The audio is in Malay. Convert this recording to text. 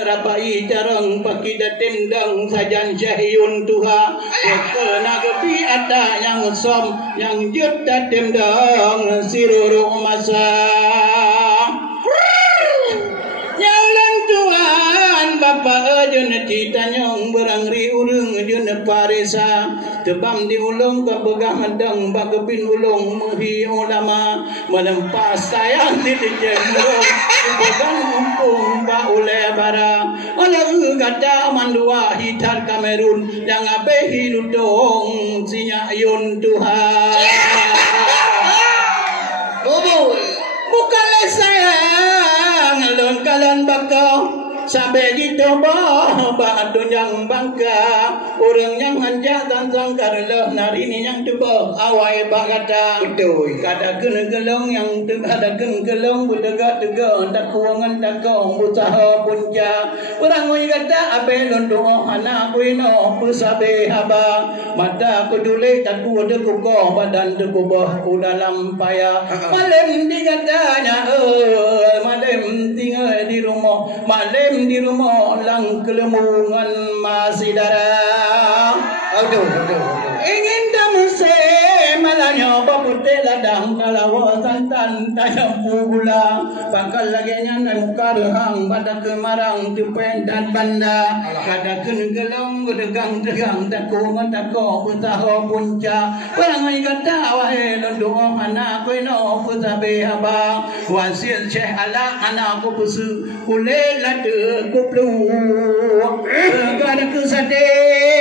Rapai jarang pakida tendang sajan syahiyun tuha kena gepi ada yang som yang juta tendang siruruk masa nyalan Tuhan Bapa ajen titanyong berangri urung ajen parisa tebam diulung kepegah medang bagepin ulung muhi ulama menempas sayang ditejemurung bukan umpung ba ule bara ala gada mandua hitar Kamerun yang abehi ludong sinya yun Tuhan bukanlah sayang alun kalan bakau sampai gitu bah yang bangga orang yang hanja dan sangkar leh nari ni yang tebak awai bagata betul kada gelong yang ada gelong budaga tega tak kuangan tak kau usaha punca orang oi kata abe londo anak kuino pusabe haba mata kedule tak ku de ko badan de ko dalam paya malam digatanya malam tinggal di rumah malam di rumah lang kelemungan masih darah aduh ingin damse malanya babute ladang kalawa santan tayam pula bakal lagi nyan karhang pada kemarang tupen dan banda kada gelong gedegang tak ko usaha punca barang ai kata wae londo anak ko no pusabe haba wasil syekh ala anak ko pusu kule lade ko plu kada kesade